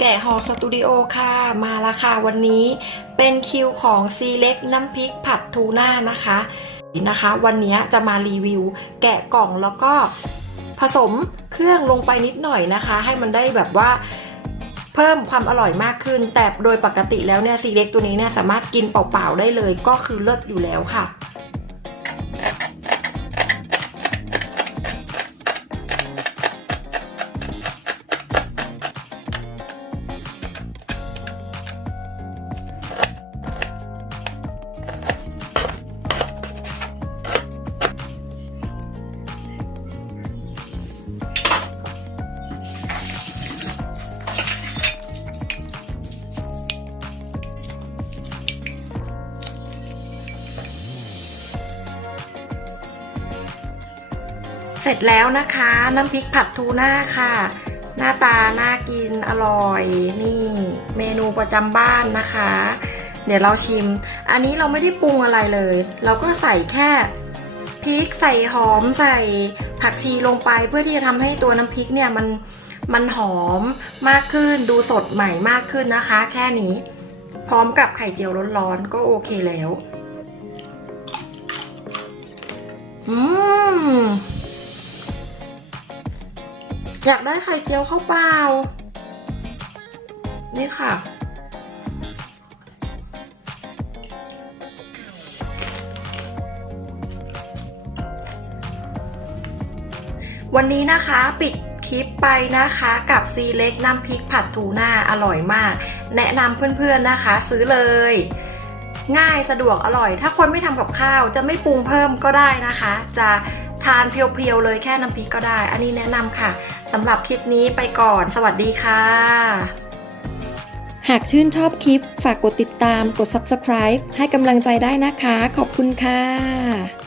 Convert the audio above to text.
แกะฮอสตูดิโอค่ะ มาละค่ะ วันนี้เป็นคิวของซีเล็กน้ำพริกผัดทูน่านะคะนะคะ วันนี้จะมารีวิว แกะกล่องแล้วก็ผสมเครื่องลงไปนิดหน่อยนะคะ ให้มันได้แบบว่าเพิ่มความอร่อยมากขึ้น แต่โดยปกติแล้วเนี่ยซีเล็กตัวนี้เนี่ยสามารถกินเปล่าๆได้เลยก็คือเลิศอยู่แล้วค่ะ เสร็จแล้วนะคะ น้ำพริกผัดทูน่าค่ะ หน้าตาน่ากินอร่อย นี่เมนูประจำบ้านนะคะ เดี๋ยวเราชิม อันนี้เราไม่ได้ปรุงอะไรเลย เราก็ใส่แค่พริกใส่หอมใส่ผักชีลงไปเพื่อที่จะทำให้ตัวน้ำพริกเนี่ยมันมันหอมมากขึ้นดูสดใหม่มากขึ้นนะคะ แค่นี้ พร้อมกับไข่เจียวร้อนๆก็โอเคแล้ว อืม อยากได้ไข่เจียวข้าวเปล่า นี่ค่ะ วันนี้นะคะปิดคลิปไปนะคะกับซีเล็กน้ำพริกผัดทูน่าอร่อยมาก แนะนำเพื่อนๆนะคะ ซื้อเลย ง่ายสะดวกอร่อย ถ้าคนไม่ทำกับข้าวจะไม่ปรุงเพิ่มก็ได้นะคะ จะทานเพียวๆเลยแค่น้ำพริกก็ได้ อันนี้แนะนำค่ะสำหรับคลิปนี้ไปก่อน สวัสดีค่ะ หากชื่นชอบคลิป ฝากกดติดตามกด subscribe ให้กำลังใจได้นะคะ ขอบคุณค่ะ